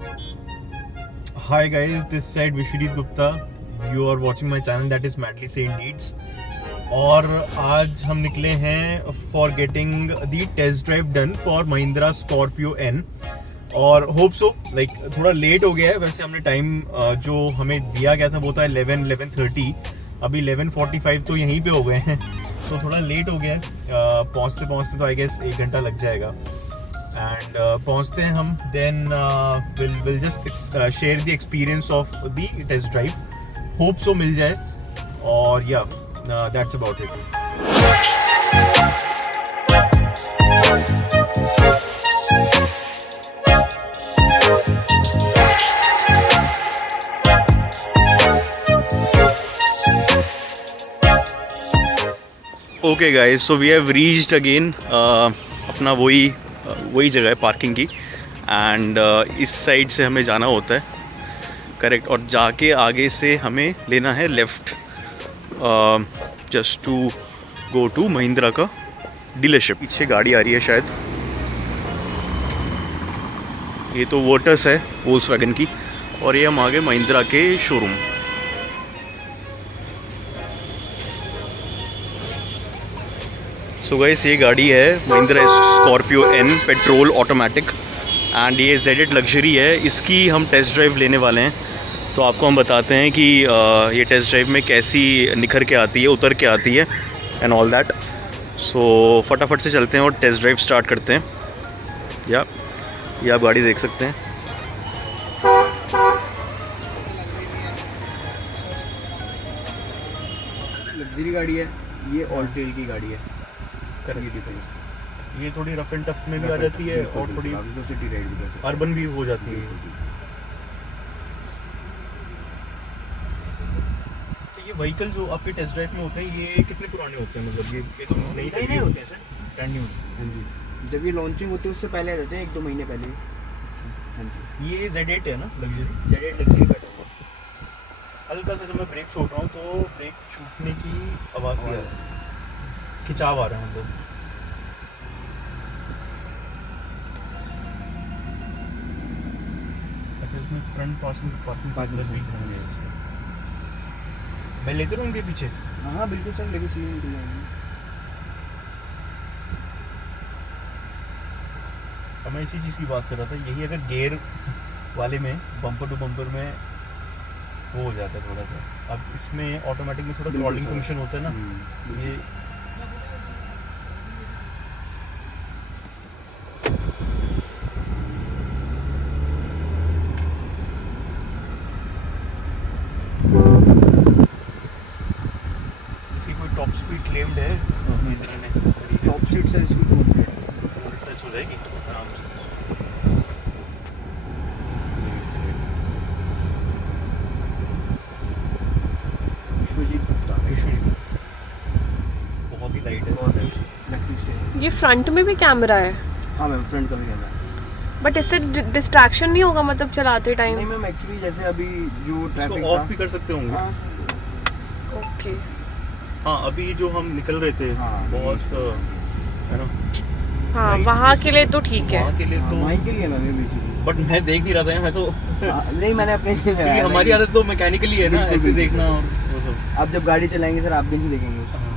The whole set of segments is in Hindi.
Hi guys, this side Vishwadeep Gupta. You are watching my channel that is Madly Saint Deeds. और आज हम निकले हैं for getting the test drive done for Mahindra Scorpio N और होप सो लाइक थोड़ा लेट हो गया है। वैसे हमने टाइम जो हमें दिया गया था वो था 11:30। अभी 11:45 तो यहीं पे हो गए हैं, तो थोड़ा लेट हो गया है। पहुँचते पहुँचते तो आई गेस 1 घंटा लग जाएगा। एंड पहुँचते हैं हम, then will just share the experience of the test drive. Hope so मिल जाए और ya that's about it. Okay guys, so we have reached again अपना वही जगह है पार्किंग की। एंड इस साइड से हमें जाना होता है, करेक्ट। और जाके आगे से हमें लेना है left, just to go to Mahindra का डीलरशिप। पीछे गाड़ी आ रही है शायद, ये तो वोटस है वोल्क्सवैगन की, और ये हम आगे महिंद्रा के शोरूम। सो गाइस, ये गाड़ी है Mahindra Scorpio N petrol automatic and ये ZD लग्जरी है। इसकी हम टेस्ट ड्राइव लेने वाले हैं, तो आपको हम बताते हैं कि ये टेस्ट ड्राइव में कैसी निखर के आती है, उतर के आती है एंड ऑल दैट। सो फटाफट से चलते हैं और टेस्ट ड्राइव स्टार्ट करते हैं। या ये आप गाड़ी देख सकते हैं। लग्जरी गाड़ी है ये, ऑल ट्रेल की गाड़ी है। ये डिफरेंस, ये थोड़ी रफ एंड टफ में भी आ जाती है और थोड़ी तो सिटी राइड भी कर सकते हैं, अर्बन भी हो जाती है। तो ये व्हीकल जो आपके टेस्ट ड्राइव में होते हैं, ये कितने पुराने होते हैं? मतलब ये तो नहीं होते हैं सर, ब्रांड न्यू। हाँ जी। जब ये लॉन्चिंग होती है उससे पहले आ जाते हैं, 1-2 महीने पहले। हाँ जी, ये Z8 है ना लग्जरी? Z8 लग्जरी बैठा हुआ। हल्का सा जब मैं ब्रेक छोड़ रहा हूँ तो ब्रेक छूटने की आवाज़ ही आ रही है, खिंचाव आ रहा है मतलब। अच्छा, इसमें फ्रंट पार्किंग सर्विस है। मैं लेते रहूँ उनके पीछे? हाँ बिल्कुल सर, लेके चाहिए निकल जाएंगे। अब मैं इसी चीज़ की बात कर रहा था, यही अगर गियर वाले में बम्पर टू बम्पर में वो हो जाता है थोड़ा सा। अब इसमें ऑटोमेटिक में थोड़ा क्रॉलिंग फंक्शन होता है ना, ये इसकी कोई टॉप स्पीड क्लेम्ड है महिंद्रा ने? टॉप स्पीड सर इसकी 200 टच हो जाएगी आराम से। विश्वजीत गुप्ता, बहुत ही लाइट है। बहुत है उसकी इलेक्ट्रिक स्टीयरिंग। ये फ्रंट में भी कैमरा है, हाँ मैम, फ्रंट का भी कैमरा है। बट इससे डिस्ट्रैक्शन नहीं होगा मतलब चलाते नहीं टाइम? मैम, एक्चुअली जैसे अभी जो ट्रैफिक ऑफ भी कर सकते होंगे। हाँ ओके। हाँ, अभी जो हम निकल रहे थे हाँ, बहुत है ना। हाँ, Lights वहाँ भी के लिए तो ठीक है। वहाँ के लिए हाँ, तो वहीं के लिए मैम ये बेसिकली। बट मैं देख नहीं रहा था, मैं तो नहीं मैंने अपने लिए क्योंकि लगाया, हमारी आदत तो मैकेनिकली है ना, बिल्कुल, ऐसे बिल्कुल। देखना और वो सब। आप जब गाड़ी चलाएंगे सर आप भी नहीं देखेंगे उसको। हाँ।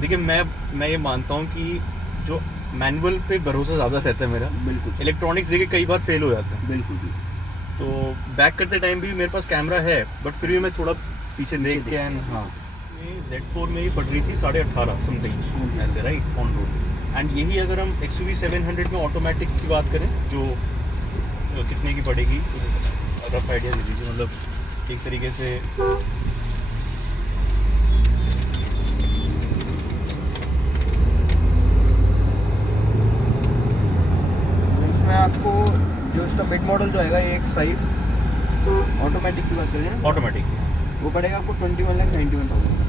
देखिए, मैं ये मानता हूँ कि जो मैनुअल पे भरोसा ज़्यादा रहता है मेरा। बिल्कुल इलेक्ट्रॉनिक्स देखिए कई बार फेल हो जाते हैं, बिल्कुल भी। तो बैक करते टाइम भी मेरे पास कैमरा है, बट फिर भी मैं थोड़ा पीछे देख के देखते हैं। हाँ। ये Z4 में ये पड़ रही थी 18.5 समथिंग ऐसे, राइट, ऑन रोड। एंड यही अगर हम XUV 700 में ऑटोमेटिक की बात करें, जो कितने की पड़ेगी, रफ आइडिया दे दीजिए, मतलब एक तरीके से। इसमें आपको जो इसका मिड मॉडल जो आएगा AX5 ऑटोमेटिक की बात करें, ऑटोमेटिक वो पड़ेगा आपको 21,91,000।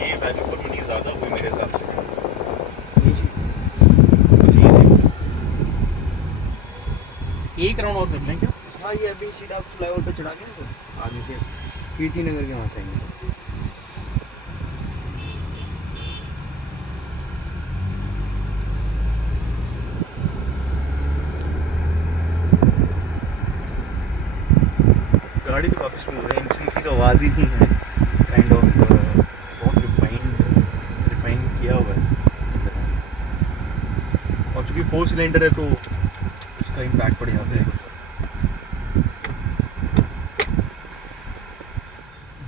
ये वैल्यू फॉर मनी ज़्यादा हुई मेरे हिसाब से। एक राउंड और कर लें क्या? हाँ, ये अभी सीधा आप फ्लाईओवर पे चढ़ा के ना, तो आगे से कीर्ति नगर के वहाँ से आएंगे। गाड़ी तो काफ़ी स्मूथ है, इंजन की तो आवाज़ ही नहीं है, काइंड ऑफ बहुत रिफाइन किया हुआ है। और चूँकि 4 सिलेंडर है तो उसका इम्पैक्ट पड़ जाता है।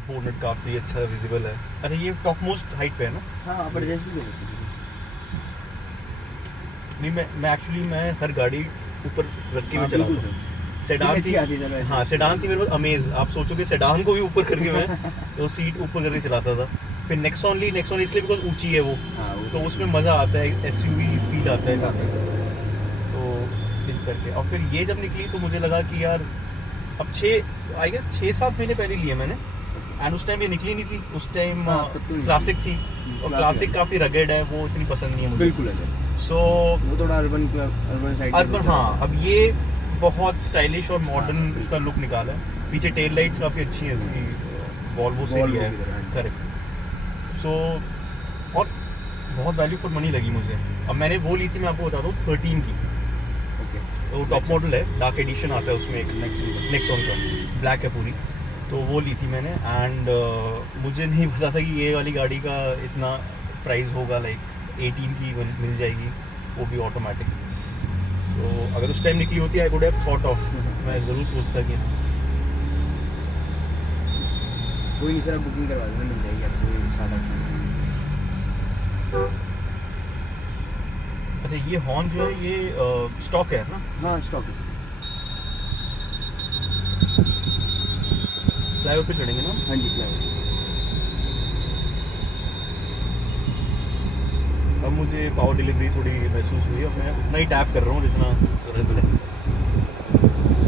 बोनट काफ़ी अच्छा विजिबल है। अच्छा, ये टॉप मोस्ट हाइट पे है ना? हाँ पर जैसे भी हो सकती है। नहीं, मैं एक्चुअली हर गाड़ी ऊपर रख के मैं हाँ, चलाता बिल्कुल हूँ। सर। सेडान अच्छी थी, आती है सर वैसे। हाँ सेडान थी मेरे पास अमेज, आप सोचोगे सेडान को भी ऊपर करके मैं तो सीट ऊपर करके चलाता था। फिर नेक्सॉन इसलिए बिकॉज ऊंची है वो, हाँ वो तो उसमें मज़ा आता है, एसयूवी फील आता है काफ़ी, तो इस करके। और फिर ये जब निकली तो मुझे लगा कि यार अब 6-7 महीने पहले लिए मैंने, एंड उस टाइम ये निकली नहीं थी, उस टाइम हाँ, तब तो नहीं क्लासिक थी, और क्लासिक क्लासिक है। काफ़ी रगेड है, वो इतनी पसंद नहीं है मुझे। बिल्कुल है सर। सो वो थोड़ा अर्बन साइड अर्बन, हाँ, अब ये बहुत स्टाइलिश और मॉडर्न हाँ, इसका लुक निकाला है। पीछे टेल लाइट्स काफ़ी अच्छी है इसकी, वॉल्वो से Volvo लिया की तरह, है, हाँ। करेक्ट। सो और बहुत वैल्यू फॉर मनी लगी मुझे। अब मैंने वो ली थी, मैं आपको बताता हूँ, 13 की, ओके। वो टॉप मॉडल है, डार्क एडिशन आता है उसमें, एक नेक्सॉन का ब्लैक है पूरी, तो वो ली थी मैंने। एंड मुझे नहीं पता था कि ये वाली गाड़ी का इतना प्राइस होगा, लाइक 18 की मिल जाएगी, वो भी ऑटोमेटिक। तो अगर उस टाइम निकली होती I would have thought of, मैं ज़रूर सोचता कि कोई नहीं सर, आप बुकिंग करवा देना, मिल जाएगी आपको 7-8 दिन। अच्छा, ये हॉर्न जो है ये स्टॉक है ना? हाँ स्टॉक है सर। फ्लाईओवर पे चढ़ेंगे ना? हाँ जी फ्लाईओवर। अब मुझे पावर डिलीवरी थोड़ी महसूस हुई, अब मैं उतना ही टैप कर रहा हूँ जितना ज़रूरत है,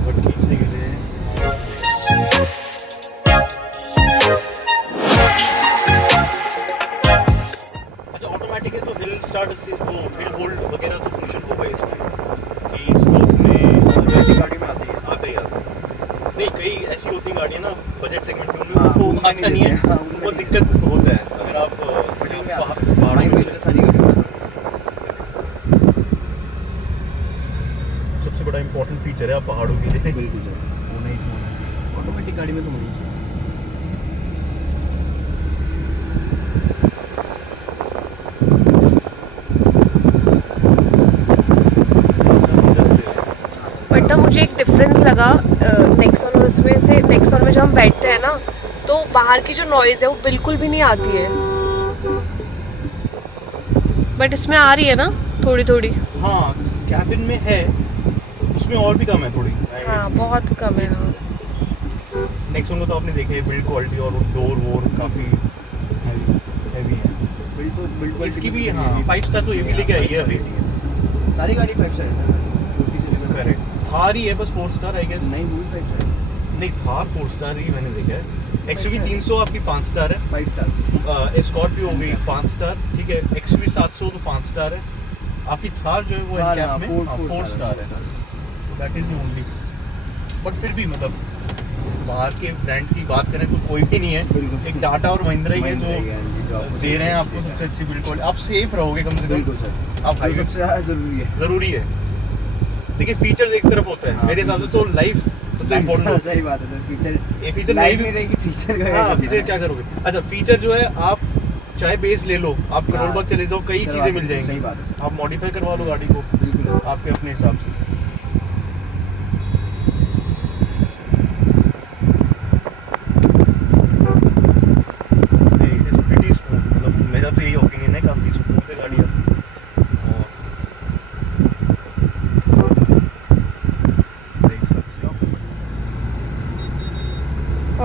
बट खींचने के लिए। अच्छा, ऑटोमेटिक है तो हिल स्टार्ट से वो हिल होल्ड वगैरह तो फंक्शन होगा इसमें, कि स्लोप में ऑटोमेटिक गाड़ी में आती है। आता ही आता है। नहीं, कई ऐसी होती हैं गाड़ियाँ ना बजट सेगमेंट की, उनमें हाँ, वो उनमें आता नहीं है, हाँ, वो दिक्कत होता है अगर आप बटिंग में आता पहाड़ों है, में में सारी गाड़ी में आता है। सबसे बड़ा इम्पोर्टेंट फीचर है आप पहाड़ों के लिए बिल्कुल सर, होना ही चाहिए। ऑटोमेटिक गाड़ी में तो होनी चाहिए। बट ना मुझे एक डिफरेंस लगा नेक्सॉन और उसमें से, नेक्सॉन में जब हम बैठते हैं ना तो बाहर की जो नॉइज़ है वो बिल्कुल भी नहीं आती है, बट इसमें आ रही है ना थोड़ी थोड़ी। हाँ, कैबिन में है, उसमें और भी कम है थोड़ी। हाँ बहुत कम है। हाँ नेक्सॉन को तो आपने देखा है, बिल्ड क्वालिटी और डोर वोर काफ़ी हैवी है। बिल्ड इसकी भी हाँ 5 स्टार तो ये भी लेके आई है अभी। सारी गाड़ी 5 स्टार है सर, छोटी से लेकर। करेक्ट, थार ही है बस 4 स्टार आई गेस। नहीं वो भी 5 स्टार है। नहीं, थार 4 स्टार ही मैंने देखा है। एक्सयूवी 300 आपकी 5 स्टार है, 5 स्टार। स्कॉर्पियो हो गई 5 स्टार, ठीक है। एक्सयूवी 700 तो 5 स्टार है। आपकी थार जो है वो हाँ, एनकैप में 4 4 स्टार है, तो that is the only. But फिर भी मतलब बाहर के ब्रांड्स की बात करें तो कोई भी नहीं है, बिल्कुल। एक टाटा और महिंद्रा ही है महिंद्रा ही है, जो जो आपको दे रहे हैं सबसे आपको अच्छी सबसे अच्छी बिल्ड क्वालिटी। आप सेफ रहोगे कम से बिल्कुल कम, सर, आप जो हाईवे सबसे ज़्यादा ज़रूरी है। ज़रूरी है। देखिए फीचर्स एक तरफ होता है, हाँ, मेरे हिसाब से तो लाइफ सबसे इम्पोर्टेंट होता सही बात है सर, फीचर है। ये फीचर लाइफ नहीं में रहेगी, फीचर का हाँ, फीचर क्या करोगे? अच्छा, फीचर जो है आप चाहे बेस ले लो, आप करोड़ हाँ, बाग चले जाओ, कई करवा चीज़ें मिल सकते हो, जाएंगी। सही बात है सर। आप मॉडिफाई करवा लो गाड़ी को बिल्कुल। आपके अपने हिसाब से। It is pretty smooth, मतलब मेरा तो यही ओपिनियन है, काफ़ी स्मूथ है गाड़ी अब। और देख सकते हो।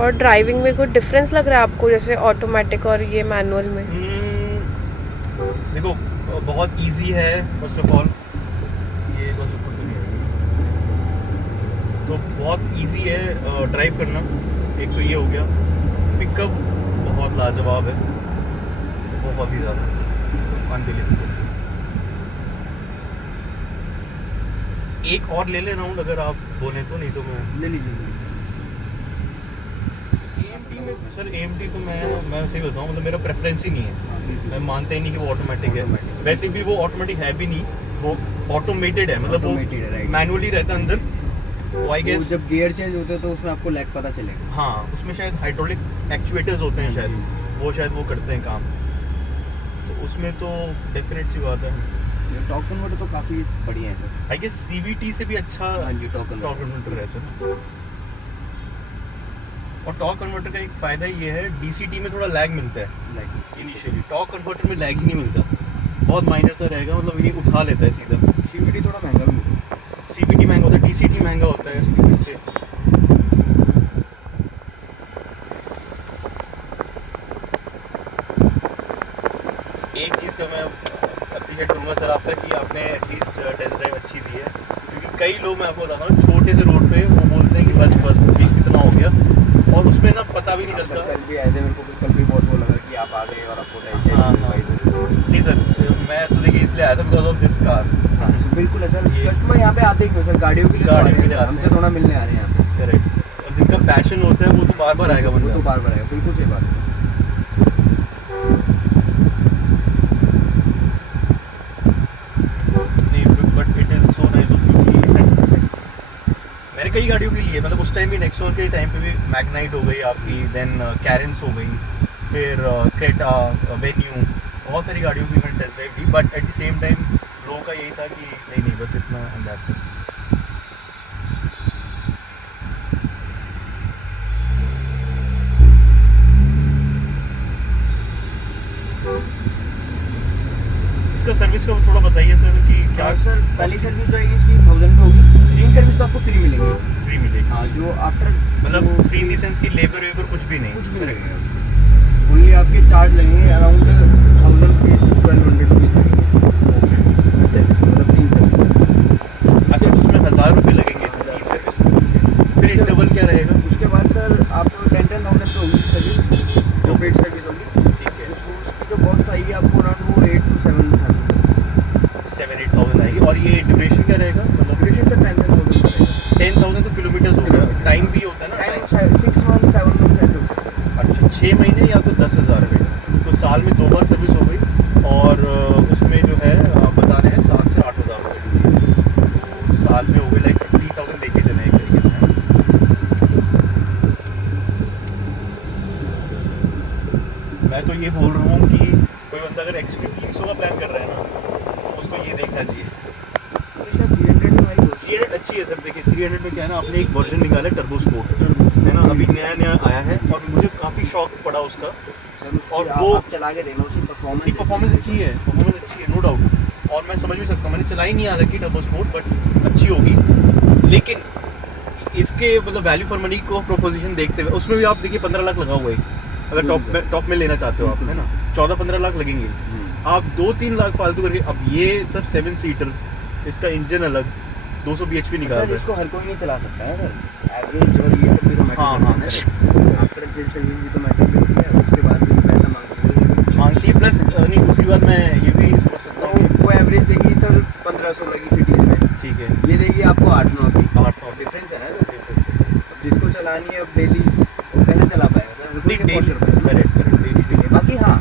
और ड्राइविंग में कुछ डिफरेंस लग रहा है आपको, जैसे ऑटोमेटिक और ये मैनुअल में? देखो बहुत इजी है, फर्स्ट ऑफ ऑल ये बस ऊपर तो नहीं है, तो बहुत इजी है ड्राइव करना, एक तो ये हो गया। पिकअप बहुत लाजवाब है, बहुत ही ज़्यादा अनबिलीवेबल। एक और ले ले राउंड अगर आप बोले तो, नहीं तो मैं ले लीजिए। AMD में सर, AMD तो मैं सही बताऊँ, मतलब मेरा प्रेफरेंस ही नहीं है। हाँ, बिल्कुल। मैं मानता ही नहीं कि वो ऑटोमेटिक है। Automatic। वैसे भी वो ऑटोमेटिक है भी नहीं, वो ऑटोमेटेड है, मतलब वो Automated है, right। मैनुअली रहता है अंदर, वो आई गेस जब गियर चेंज होते हैं तो उसमें आपको लैग पता चलेगा। हाँ, उसमें शायद हाइड्रोलिक एक्चुएटर्स होते हैं शायद, वो शायद वो करते हैं काम, तो उसमें तो डेफिनेट सी बात है। टॉर्क कन्वर्टर तो काफ़ी बढ़िया है सर। आई गेस CVT से भी अच्छा हाँ जी, टॉर्क कन्वर्टर है सर। और टॉर्क कन्वर्टर का एक फ़ायदा ये है, DCT में थोड़ा लैग मिलता है लाइक इनिशियली, टॉर्क कन्वर्टर में लैग ही नहीं मिलता, बहुत माइनर सा रहेगा, मतलब ये उठा लेता है सीधा। CVT थोड़ा महंगा भी होता है। CVT महंगा होता है, DCT महंगा होता है इससे। एक चीज़ का मैं अप्रिशिएट करूँगा सर आपका कि आपने एटलीस्ट टेस्ट ड्राइव अच्छी दी है, क्योंकि कई लोग, मैं आपको बताता हूँ, छोटे से रोड पे वो बोलते हैं कि बस बीच कितना हो गया, और उसमें ना पता भी नहीं आप चलता। सर कल भी आए थे, मेरे को कल भी बहुत वो लगा कि आप आ गए और आपको टेस्ट हाँ, ड्राइव नहीं सर, मैं तो देखिए इसलिए आया था बिकॉज ऑफ दिस कार। हाँ बिल्कुल है सर। ये- कस्टमर यहाँ पे आते ही क्यों सर, गाड़ियों के लिए तो आ गाड़ियों रहे के लिए हैं, आते हमसे हैं। थोड़ा मिलने आ रहे हैं यहाँ पे। करेक्ट, और जिनका पैशन होता है वो तो बार बार आएगा वो तो बंदा। बार बार आएगा, बिल्कुल सही बात है। नहीं, but it is so nice of you कि मैंने कई गाड़ियों के लिए, मतलब उस टाइम भी नेक्सॉन के टाइम पे भी मैग्नाइट हो गई आपकी, देन कैरेंस हो गई, फिर क्रेटा, वेन्यू, बहुत सारी गाड़ियों की मैंने टेस्ट ड्राइव दी, but at the same time लोगों का यही था कि नहीं नहीं बस इतना एंड दैट्स इट। इसका सर्विस का थोड़ा बताइए सर कि क्या हाँ सर, पहली सर्विस जो है इसकी 1000 पे होगी, 3 सर्विस तो आपको फ्री मिलेंगी। फ्री मिलेगी? हाँ, जो आफ्टर मतलब फ्री इन दी सेंस की लेबर वेबर कुछ भी नहीं? कुछ भी नहीं है, ओनली आपके चार्ज लगेंगे अराउंड 1000 रुपीज़ 1200 रुपीज़ लगेंगे सर्विस, मतलब 3 सर्विस। अच्छा, उसमें 1000 रुपये लगेंगे 3 सर्विस में, फिर इंटरवल क्या रहेगा? उसके बाद सर आपको 10,000 पे होगी सर्विस, जो पेड सर्विस होगी। ठीक है, तो उसकी जो कॉस्ट आएगी आपको अराउंड वो 8 to 7,000 7-8,000 आएगी। और ये ड्यूरेशन क्या रहेगा? मतलब ड्यूरेशन सर 10,000 रहेगा। 10,000 तो किलोमीटर हो गया, टाइम भी होता है ना? टाइम 6 months 7 months ऐसे होता है। अच्छा, 6 महीने या तो 10,000 रुपये, तो साल में 2 बार सर्विस हो गई, और उसमें जो है आप बता रहे हैं 7 से 8,000 रुपये, तो साल में हो गए लाइक 50,000 लेके चले एक तरीके से, है ना? मैं तो ये बोल रहा हूँ कि कोई बंदा अगर XUV 300 का प्लान कर रहा है ना, तो उसको ये देखना चाहिए। सर 300 में हमारी 300 अच्छी है सर, देखिए 300 में क्या है ना, आपने एक वर्जन निकाला है टर्बो स्पोर्ट, है ना, अभी नया नया आया है, और मुझे काफ़ी शौक पड़ा उसका। सर और और वो- आप चला के देखना, उसकी परफॉर्मेंस परफॉर्मेंस अच्छी है, परफॉर्मेंस अच्छी है, नो डाउट, और मैं समझ भी सकता हूँ, मैंने चलाई नहीं हालांकि टर्बो स्पोर्ट, बट अच्छी होगी। लेकिन इसके मतलब वैल्यू फॉर मनी को प्रोपोजिशन देखते हुए उसमें भी आप देखिए 15 लाख लगा हुआ है, अगर टॉप में लेना चाहते हो आप, है ना, 14-15 लाख लगेंगे, आप 2-3 लाख फालतू करके। अब ये सर 7 सीटर, इसका इंजन अलग 200 bhp निकाल सर रहा इसको हर कोई नहीं चला सकता है सर, एवरेज और ये सब भी तो मैटर हाँ, करता है ना, आफ्टर सेल सर्विस भी तो मैटर करती है, उसके बाद भी तो पैसा है, मांगती है। प्लस नहीं, दूसरी बात मैं ये भी समझ सकता हूँ तो वो एवरेज देगी सर 1500 की सिटीज़ में, कि ठीक है, ये देगी आपको 8-9 की। 8-9 डिफरेंस है ना सर। अब जिसको चलानी है अब डेली, वो कैसे चला पाएगा सर, हर कोई नहीं afford कर पाएगा। करेक्ट। बाकी हाँ,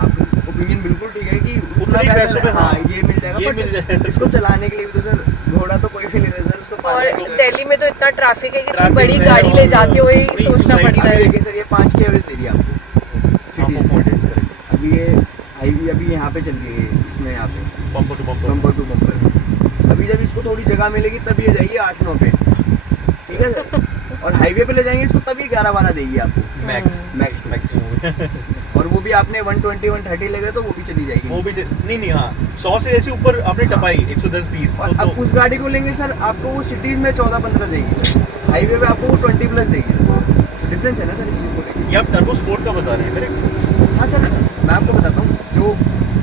आपकी ओपिनियन बिल्कुल ठीक है कि उतना ही पैसों में, हाँ, ये मिल जाएगा, ये but मिल जाएगा। इसको चलाने के लिए भी तो सर घोड़ा तो कोई भी नहीं रहता सर, उसको और पालना है। दिल्ली में तो इतना ट्रैफिक है कि इतनी ट्रैफिक बड़ी है, गाड़ी ले और जाते हुए ही नहीं, सोचना society पड़ता अभी है। देखिए सर, ये 5 की एवरेज दे रही है आपको सिटी। अभी ये हाईवे अभी यहाँ पे चल रही है, इसमें यहाँ पे bumper to bumper. Bumper to bumper. अभी जब इसको थोड़ी जगह मिलेगी तब ये जाएगी 8-9 पे, ठीक है सर, और हाईवे पे ले जाएंगे इसको तभी 11-12 देगी आपको मैक्स मैक्स टू। मैक्सिमम। और वो भी आपने 120-130 ले गए तो वो भी चली जाएगी। वो भी नहीं, हाँ, 100 से ऐसे ऊपर आपने हाँ। टपाई 110-20, और अब उस गाड़ी को लेंगे सर, आपको वो सिटीज में 14-15 देगी सर, हाईवे पे आपको वो 20+ देगी। डिफरेंस है ना सर इस चीज़ को लेकर। ये आप टर्बो स्पोर्ट का बता रहे हैं, करेक्ट? हाँ सर, मैं आपको बताता हूँ,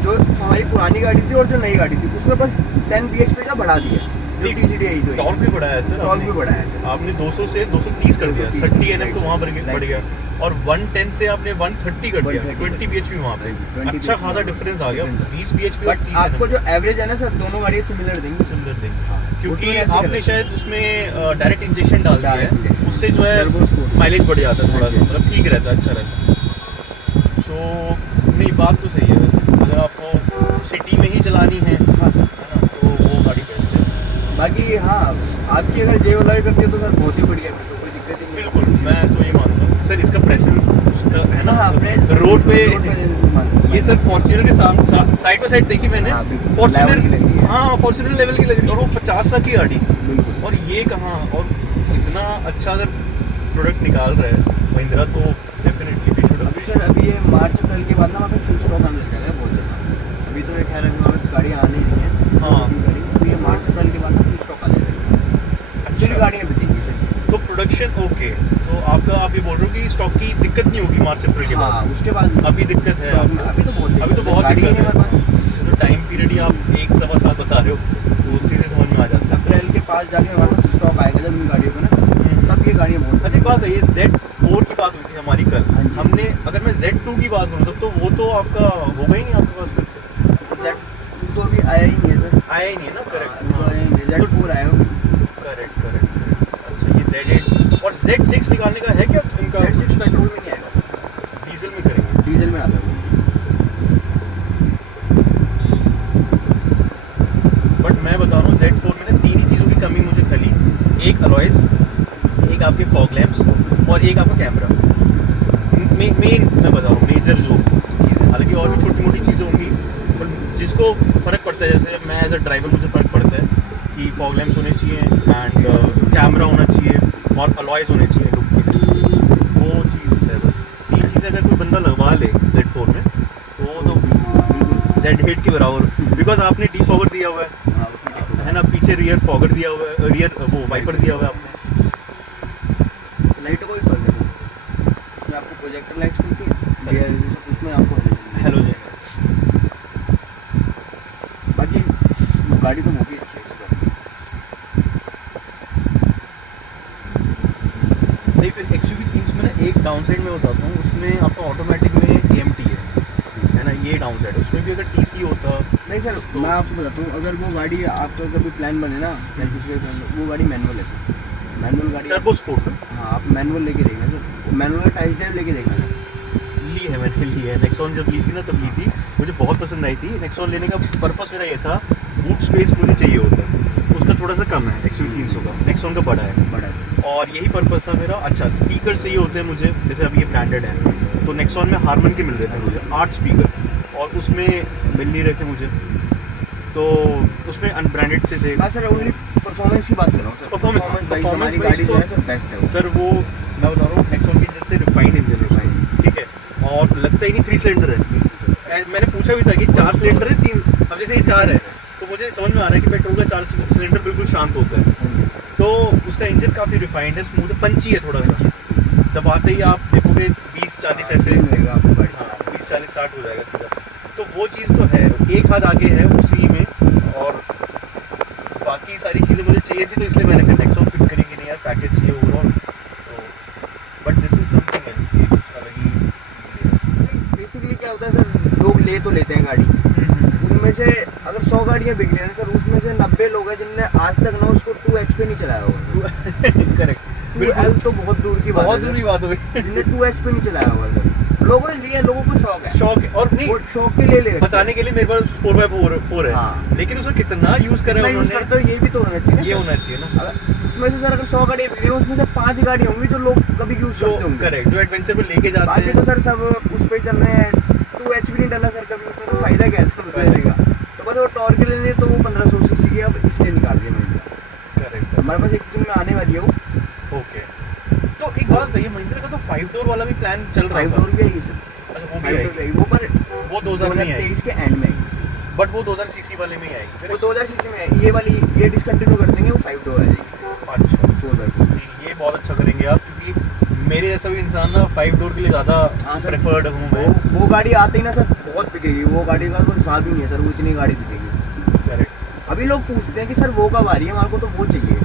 जो हमारी पुरानी गाड़ी थी और जो नई गाड़ी थी उसमें बस 10 bhp का बढ़ा दिया, जो TCD आई जो टॉर्क भी बढ़ाया है सर, टॉर्क भी बढ़ा है सर। आपने 200 से 230 कर दिया, 230 30 Nm तो वहाँ बढ़ right. गया, और 110 से आपने 130 कर दिया, 130 20 bhp वहाँ पे, 20 अच्छा bhp खासा डिफरेंस आ गया, difference 20 bhp और बट 30 आपको Nm जो एवरेज है ना सर, दोनों गाड़ी सिमिलर देंगी। सिमिलर देंगे, हाँ, क्योंकि उसमें ऐसे आपने करेंगे। शायद उसमें डायरेक्ट इंजेक्शन डाल दिया Direct है, injection। उससे जो है Turbo sport। माइलेज बढ़ जाता है थोड़ा सा, हाँ जी। मतलब ठीक रहता है, अच्छा रहता है। सो नहीं, बात तो सही है वैसे, अगर आपको सिटी में ही चलानी है हाँ सर, ना, तो वो गाड़ी बेस्ट है। बाकी आपकी हाँ आपकी अगर जे वाला करती है तो सर बहुत ही बढ़िया है, तो कोई दिक्कत ही नहीं है। बिल्कुल, मैं तो ये मानूंगा सर, इसका प्रेजेंस उसका है ना हाँ, presence- रोड पे। रोड ये सर फॉर्च्यूनर के साथ साइड बाय साइड देखी मैंने, हाँ, बिल्कुल, फॉर्च्यूनर level की लग रही है। हाँ फॉर्च्यूनर लेवल की लग रही है, और वो 50 लाख की गाड़ी, बिल्कुल। और ये कहाँ, और इतना अच्छा अगर प्रोडक्ट निकाल रहा है महिंद्रा, तो डेफिनेटली वी शुड अभी सर अभी ये मार्च अप्रैल के बाद ना वहाँ पे फुल स्टॉक आने लग जाएगा है बहुत ज़्यादा। अभी तो ये खैर अभी वहाँ पे गाड़ी आने ही नहीं है। हाँ। गाड़ी तो ये मार्च अप्रैल के बाद ना फुल स्टॉक आ जाएगा, एक्चुअली गाड़ियाँ बिकेंगी सर। तो प्रोडक्शन ओके, तो आपका आप ये बोल रहे हो कि स्टॉक की दिक्कत नहीं होगी मार्च अप्रैल के हाँ बाद? उसके बाद अभी दिक्कत है स्टॉक में, आपको? अभी तो बहुत अभी तो बहुत गाड़ी दिक्कत नहीं है हमारे है, पास। तो टाइम पीरियड ही आप 1-1.25 बता रहे हो, तो उसी से समझ में आ जाता है। अप्रैल के पास जाके हमारे पास स्टॉक आएगा जब इन गाड़ियों का ना, तब ये गाड़ियाँ बहुत अच्छा एक बात है, ये Z4 की बात हुई थी हमारी कल, हाँ जी। हमने अगर मैं Z2 की बात करूँ तो वो तो आपका होगा ही नहीं आपके पास फिर, Z2 तो अभी आया ही नहीं है सर। आया ही नहीं है ना? करेक्ट, हाँ, आया ही नहीं है। Z4 आया होगा। करेक्ट। अच्छा ये Z8 और Z6 निकालने का है क्या इनका? Z6 पेट्रोल में नहीं आएगा सर, डीजल में करेंगे। डीजल में आता है। बट मैं बता रहा हूँ Z4 में ना 3 ही चीज़ों की कमी मुझे खली, एक अलॉयज, एक आपके फॉग लैंप्स, और एक आपका कैमरा। मेन मैं बता रहा हूँ मेजर जो चीज़ें, हालांकि और भी छोटी मोटी चीज़ें होंगी, पर जिसको फ़र्क पड़ता है, जैसे मैं एज अ ड्राइवर मुझे फ़र्क पड़ता है कि फॉग लैंप्स होने चाहिए एंड कैमरा होना चाहिए और अलॉयज होने चाहिए लुक के लिए, वो चीज़ है बस। 3 चीज़ें अगर कोई बंदा लगवा ले Z4 में तो वो तो Z8 के बराबर, बिकॉज आपने डीफॉगर दिया हुआ है, हाँ, उसमें different है ना, पीछे रियर फॉगर दिया हुआ है, रियर वो वाइपर दिया हुआ है आपने। लाइट का कोई फर्क नहीं है। उसमें आपको प्रोजेक्टर लाइट्स मिलती है, ये सब उसमें आपको हेलोजन। बाकी गाड़ी तो बहुत ही अच्छी है इसका। नहीं फिर XUV 300 में ना एक डाउन साइड में बताता हूँ, उसमें आपका ऑटोमेटिक में AMT है ना, ये डाउन साइड, उसमें भी अगर TC होता। नहीं सर मैं आपको बताता हूँ, अगर वो गाड़ी आपका कभी प्लान बने ना या किसी का plan, वो गाड़ी मैनुअल है सर, मैनुअल गाड़ी टर्बो स्पोर्ट हाँ आप मैनुअल लेके देखना सर, मैनुअल टाइप ड्राइव लेके देखना सर। ली है, मैंने ली है, नेक्सॉन जब ली थी ना तब ली थी, मुझे बहुत पसंद आई थी। नेक्सॉन लेने का पर्पस मेरा ये था, बूट स्पेस मुझे चाहिए होता है, उसका थोड़ा सा कम है XUV 300 का, नेक्सॉन का बड़ा है, बड़ा है और यही पर्पस था मेरा। अच्छा स्पीकर चाहिए होते हैं मुझे, जैसे अभी ये ब्रांडेड है, तो नेक्सॉन में हारमन के मिल रहे थे मुझे 8 स्पीकर, और उसमें मिल नहीं रहे थे मुझे, तो उसमें अनब्रांडेड से थे। मैं सर ओनली परफॉर्मेंस की बात कर रहा हूँ सर, परफॉर्मेंस हमारी गाड़ी जो है सर बेस्ट है सर, वो मैं बता रहा हूँ नेक्सॉन के इंजन से रिफाइंड इंजन है, ठीक है, और लगता ही नहीं 3 सिलेंडर है। मैंने पूछा भी था कि 4 सिलेंडर है 3, अब जैसे ये 4 है, तो मुझे समझ में आ रहा है कि पेट्रोल का 4 सिलेंडर बिल्कुल शांत होता है, तो उसका इंजन काफ़ी रिफाइंड है, स्मूथ है, पंची है थोड़ा सा, दबाते ही आप देखोगे 20-40 ऐसे, मिलेगा आपको गाड़ी। हाँ 20-40-60 हो जाएगा सीधा, तो वो चीज़ तो है, एक हाथ आगे है उसी में, और बाकी सारी चीज़ें मुझे चाहिए थी, तो इसलिए मैंने फिर नेक्सॉन पिक करी कि नहीं यार पैकेज चाहिए ओवरऑल, तो but this is something else, ये कुछ अलग ही। बेसिकली क्या होता है सर, लोग ले तो लेते हैं गाड़ी, उनमें से अगर 100 गाड़ियाँ बिक रही हैं सर, उसमें से 90 लोग हैं जिनने आज तक ना उसको 2 HP नहीं चलाया होगा। करेक्ट, 2L तो बहुत दूर की बात है, बहुत दूर की बात हो गई, जिनने 2 HP नहीं चलाया होगा सर, लोगों ने लिया, लोगों को शौक है, शौक है, और नहीं वो शौक के लिए ले रखे हैं। बताने के लिए मेरे पास 4x4 है, हाँ। लेकिन उसको कितना यूज करा है यूज उन्होंने, करते हो, ये भी तो होना चाहिए ना ये सर। होना चाहिए ना, अगर उसमें से सर अगर 100 गाड़ियाँ बिक रही हैं, उसमें से 5 गाड़ी होंगी जो लोग कभी यूज जो करते होंगे, करेक्ट, जो एडवेंचर पे लेके जाते बाकी हैं। तो सर सब उस पे चल रहे हैं, 2 HP नहीं डाला सर कभी, उसमें तो फायदा क्या है सर उसमें लेने का, तो बस वो टॉर्क के लिए तो वो 1500 सीसी की अब इसलिए निकाल दिया मैंने। करेक्ट, हमारे पास एक दिन में आने वाली है वो, ओके। तो एक बात बताइए, महिंद्रा का तो 5 डोर वाला भी प्लान चल रहा 5 था। डोर भी आएगी सर, अच्छा वो भी 5 आएगी, डोर आएगी वो, पर वो 2000 में ही आएगी, 2023 के एंड में आएगी सर। बट वो 2000 सीसी वाले में ही आएगी फिर। वो 2000 सीसी में आएगी, ये वाली ये डिसकंटिन्यू कर देंगे, वो 5 डोर आ जाएगी, अच्छा 4x4। ये बहुत अच्छा करेंगे आप, क्योंकि मेरे जैसा भी इंसान ना 5 डोर के लिए ज़्यादा हाँ सर, प्रेफर्ड हूँ मैं। वो गाड़ी आते ही ना सर बहुत बिकेगी, वो गाड़ी का कोई हिसाब ही नहीं है सर, वो इतनी गाड़ी बिकेगी। करेक्ट, अभी लोग पूछते हैं कि सर वो कब आ रही है, हमारे को तो वो चाहिए।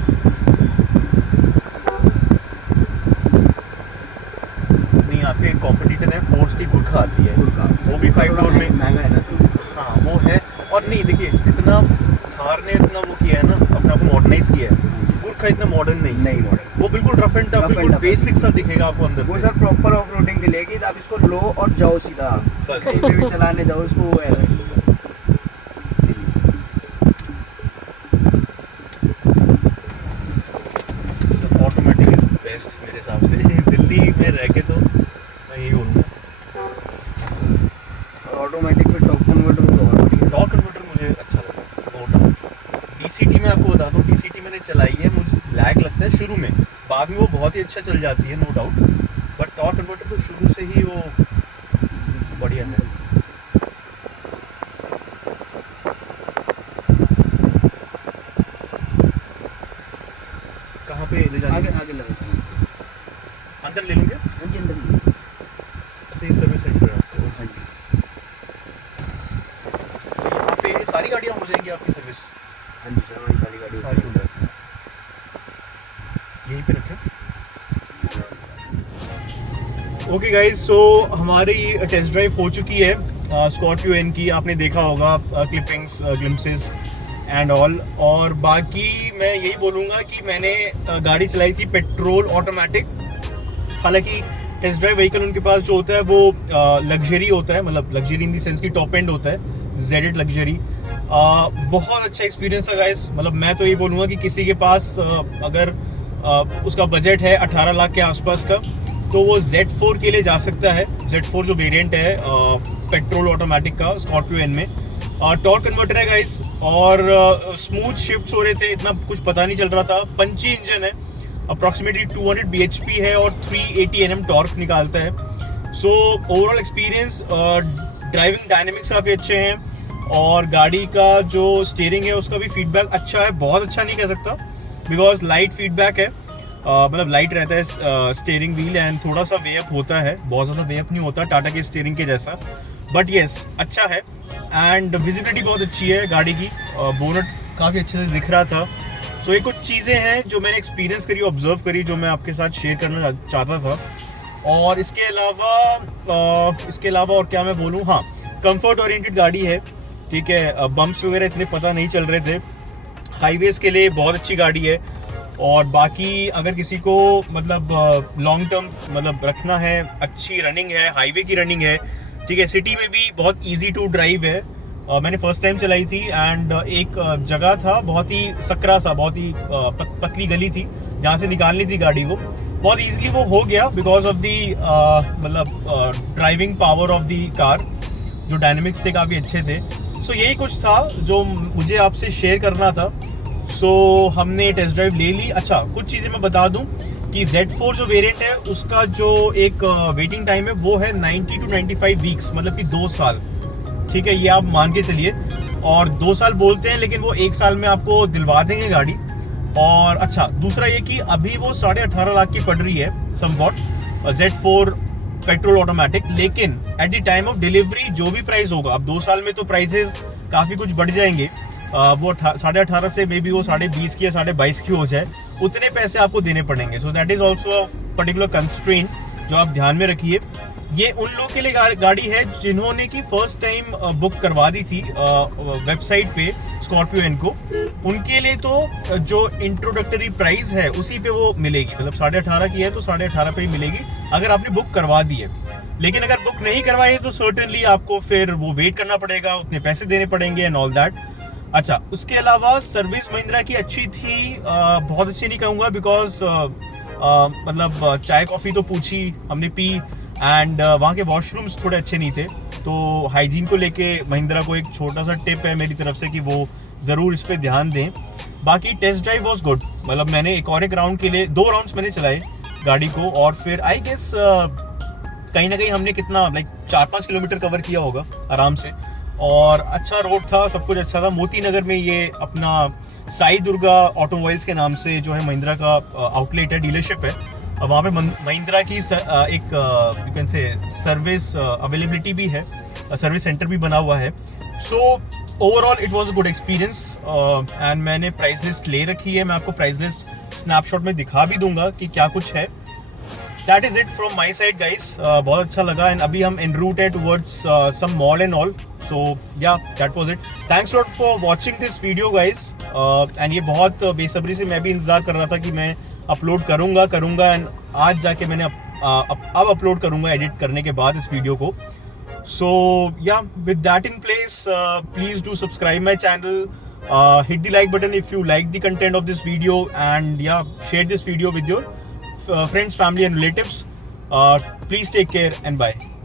नहीं आपके कॉम्पिटिटर है, फोर्स की गुरखा आती है, वो भी 5 डोर में, महंगा है ना, हाँ वो है। और नहीं देखिए, जितना थार ने इतना वो किया है ना, अपने आप को मॉडर्नाइज किया है, गुरखा इतना मॉडर्न नहीं मॉडल वो बिल्कुल रफ एंड टफ, बिल्कुल बेसिक सा दिखेगा आपको अंदर वो से। सर प्रॉपर ऑफ रोडिंग के लिए कि आप इसको लो और जाओ सीधा, बस। कहीं पे भी चलाने जाओ इसको, वो है। बेस्ट मेरे हिसाब से। दिल्ली में रह के तो मैं यही बोलूँगा। ऑटोमेटिक में टॉप कन्वर्टर तो और बढ़िया। टॉर्क कन्वर्टर मुझे अच्छा लगा, नो डाउट। DCT में आपको बता दूँ, DCT मैंने चलाई है, मुझे लैग लगता है शुरू में, बाद में वो बहुत ही अच्छा चल जाती है, no doubt. But torque converter तो शुरू से ही वो बढ़िया है। कहाँ पे ले जाएंगे? आगे लगा अंदर ले लूँगे? हाँ जी, अंदर ले। अच्छा, ये सर्विस सेंटर है आपको। हाँ जी, यहाँ पे सारी गाड़ियाँ हो जाएंगी आपकी सर्विस? हाँ जी सर, हमारी सारी गाड़ी सारी हो जाती है। यहीं पे रखें। ओके गाइज, सो हमारी टेस्ट ड्राइव हो चुकी है स्कॉर्पियो एन की। आपने देखा होगा क्लिपिंग्स, ग्लिम्पसेस एंड ऑल। और बाकी मैं यही बोलूँगा कि मैंने गाड़ी चलाई थी पेट्रोल ऑटोमेटिक। हालांकि टेस्ट ड्राइव व्हीकल उनके पास जो होता है वो लग्जरी होता है, मतलब लग्जरी इन दी सेंस की टॉप एंड होता है, ZD लग्जरी। बहुत अच्छा एक्सपीरियंस था गाइस। मतलब मैं तो ये बोलूँगा कि किसी के पास अगर उसका बजट है 18 लाख के आसपास का, तो वो Z4 के लिए जा सकता है। Z4 जो वेरिएंट है पेट्रोल ऑटोमेटिक का स्कॉर्पियो एन में, टॉर्क कन्वर्टर है गाइस, और स्मूथ शिफ्ट्स हो रहे थे, इतना कुछ पता नहीं चल रहा था। पंची इंजन है, अप्रॉक्सीमेटली 200 bhp है और 380 Nm टॉर्क निकालता है। So overall experience, driving dynamics काफ़ी अच्छे हैं, और गाड़ी का जो स्टीयरिंग है उसका भी फीडबैक अच्छा है। बहुत अच्छा नहीं कह सकता बिकॉज लाइट फीडबैक है, मतलब लाइट रहता है स्टीयरिंग व्हील, एंड थोड़ा सा वे अप होता है, बहुत ज़्यादा वे अप नहीं होता टाटा के स्टीयरिंग के जैसा, बट येस अच्छा है। एंड विजिबिलिटी बहुत अच्छी है गाड़ी की, बोनट काफ़ी अच्छे से दिख रहा था। सो ये कुछ चीज़ें हैं जो मैंने एक्सपीरियंस करी, ऑब्जर्व करी, जो मैं आपके साथ शेयर करना चाहता था। और इसके अलावा और क्या मैं बोलूँ, हाँ, कंफर्ट ओरिएंटेड गाड़ी है, ठीक है। बम्प्स वगैरह इतने पता नहीं चल रहे थे, हाईवेज के लिए बहुत अच्छी गाड़ी है। और बाकी अगर किसी को मतलब लॉन्ग टर्म मतलब रखना है, अच्छी रनिंग है, हाईवे की रनिंग है, ठीक है, सिटी में भी बहुत इजी टू ड्राइव है। मैंने फर्स्ट टाइम चलाई थी, एंड एक जगह था बहुत ही सकरा सा, बहुत ही पतली गली थी जहाँ से निकालनी थी गाड़ी को, बहुत इजीली वो हो गया बिकॉज ऑफ दी मतलब driving power of the car, जो डायनेमिक्स थे काफ़ी अच्छे थे। सो यही कुछ था जो मुझे आपसे शेयर करना था। सो हमने टेस्ट ड्राइव ले ली। अच्छा, कुछ चीज़ें मैं बता दूं कि Z4 जो वेरिएंट है उसका जो एक वेटिंग टाइम है वो है 90 to 95 वीक्स, मतलब कि 2 साल, ठीक है, ये आप मान के चलिए। और 2 साल बोलते हैं लेकिन वो 1 साल में आपको दिलवा देंगे गाड़ी। और अच्छा, दूसरा ये कि अभी वो 18.5 लाख की पड़ रही है समवॉट Z4 पेट्रोल ऑटोमेटिक, लेकिन at the time of delivery जो भी प्राइस होगा, अब 2 साल में तो प्राइसेस काफ़ी कुछ बढ़ जाएंगे, वो 18.5 से मे बी वो 20.5 की या 22.5 की हो जाए, उतने पैसे आपको देने पड़ेंगे। So that is also particular constraint जो आप ध्यान में रखिए। ये उन लोगों के लिए गाड़ी है जिन्होंने की फर्स्ट टाइम बुक करवा दी थी वेबसाइट पे स्कॉर्पियो एन को, उनके लिए तो जो इंट्रोडक्टरी प्राइस है उसी पे वो मिलेगी, मतलब 18.5 की है तो 18.5 पे ही मिलेगी अगर आपने बुक करवा दी है। लेकिन अगर बुक नहीं करवाई तो सर्टेनली आपको फिर वो वेट करना पड़ेगा, उतने पैसे देने पड़ेंगे एंड ऑल दैट। अच्छा, उसके अलावा सर्विस महिंद्रा की अच्छी थी, बहुत अच्छी नहीं कहूँगा बिकॉज मतलब चाय कॉफ़ी तो पूछी हमने पी, एंड वहाँ के वॉशरूम्स थोड़े अच्छे नहीं थे, तो हाइजीन को लेके महिंद्रा को एक छोटा सा टिप है मेरी तरफ से कि वो ज़रूर इस पर ध्यान दें। बाकी टेस्ट ड्राइव वॉज गुड, मतलब मैंने एक राउंड के लिए 2 राउंड्स मैंने चलाए गाड़ी को, और फिर आई गेस कहीं ना कहीं हमने कितना लाइक 4-5 किलोमीटर कवर किया होगा आराम से, और अच्छा रोड था, सब कुछ अच्छा था। मोती नगर में ये अपना साई दुर्गा ऑटोमोबाइल्स के नाम से जो है महिंद्रा का आउटलेट है, डीलरशिप है, वहाँ पे महिंद्रा की एक you can say service availability भी है, सर्विस सेंटर भी बना हुआ है। So overall it was a good experience, and मैंने प्राइस लिस्ट ले रखी है, मैं आपको प्राइस लिस्ट स्नैपशॉट में दिखा भी दूंगा कि क्या कुछ है। That is it from my side guys, बहुत अच्छा लगा, एंड अभी हम इन रूट है towards some mall and all. So ya that was it, thanks lot for watching this video guys, and ये बहुत बेसब्री से मैं भी इंतजार कर रहा था कि मैं अपलोड करूंगा एंड आज जाके मैंने अब अपलोड करूंगा एडिट करने के बाद इस वीडियो को। सो या with that in place, please do subscribe my channel, hit the like button if you like the content of this video, and yeah, share this video with your friends, family and relatives. Please take care and bye.